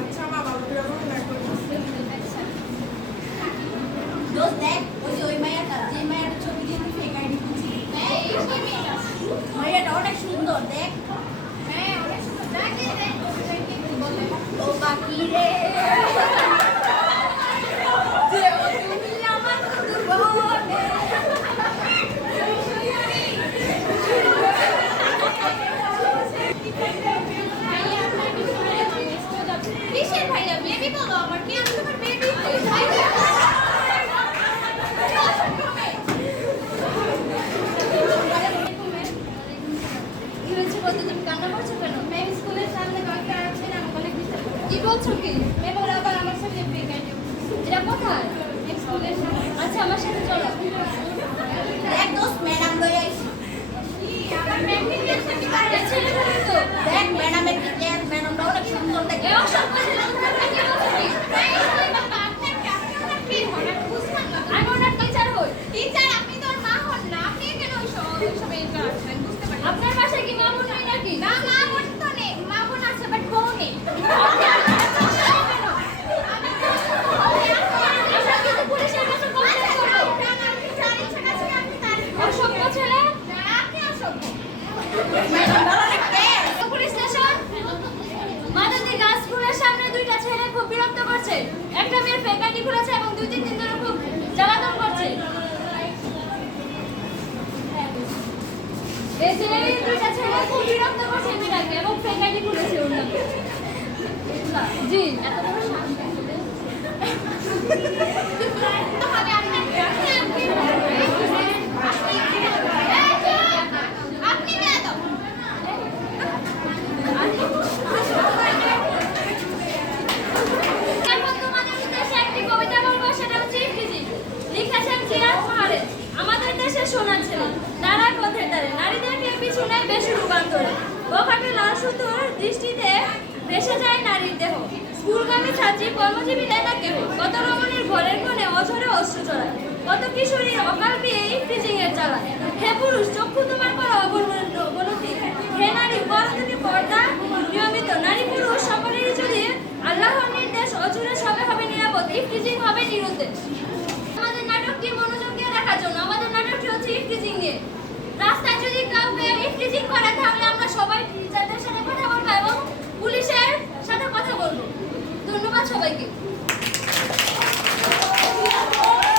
আচ্ছা বাবা দোস্ত দেখ ওই মায়াটা যে মায়াটা ছবি দিয়ে তুই ফেক আইডি খুঁজছি মায়াটা অনেক সুন্দর দেখ ও বাকি রে কিসের ভাইয়া বেবি বলো আমার কি আমি তোমার বেবি কি বলছো কি মেমোর আবার আমার সাথে এটা কোথায় স্কুলের সামনে আচ্ছা আমার সাথে চলো দেখ দোস্ত ম্যাডাম লই আইছি আমার ম্যামকে কি একটা কি কাটে ছেলে তো দেখ ম্যাডামের কি ক্লাস ম্যাডামটা অনেক সুন্দর দেখে অসভ্য ছেলে তোমরা কি বলছো কি এই স্কুলে বাবা আপনার ক্যাপ্টেন কি হঠাৎ বুঝলাম না আমি ওনার টিচার হই টিচার আপনি তো মা হন না আপনি কেন ওইসব এই করছেন বুঝতে পারি আপনার বাসায় কি মা বোন নেই নাকি না মা বোন তো নেই মা বোন আছে বাট বউ নেই পুলিশের কাছে কমপ্লেইন করব অসভ্য ছেলে আপনি অসভ্য পুলিশ স্টেশন মাদাদি গাছপুরের সামনে দুইটা ছেলে খুব বিরক্ত করছে একটা মেয়ের ফেক আইডি খুলেছে এবং 2-3 দিন ধরে খুব জ্বালাতন করছে এই যে দুইটা ছেলে খুব বিরক্ত করছে মেয়েটাকে এবং ফেক আইডি খুলেছে ওর নামে জি এত বড় সাহস আপনি আমাদের দেশে সোনার ছেলে তারা পথের ধারে নারীদেরকে পিছনে বেশি রূপান্তরে বখাটে লাল সুতোর দৃষ্টিতে ভেসে যায় নারীর দেহ স্কুলগামী ছাত্রী কর্মজীবী দেয় না কেহ কত রমণীর ঘরের কোণে অঝরে অশ্রু চড়ায় কত কিশোরীর অকাল পেয়ে ফ্রিজিং এর চালায় হে পুরুষ চক্ষু তোমার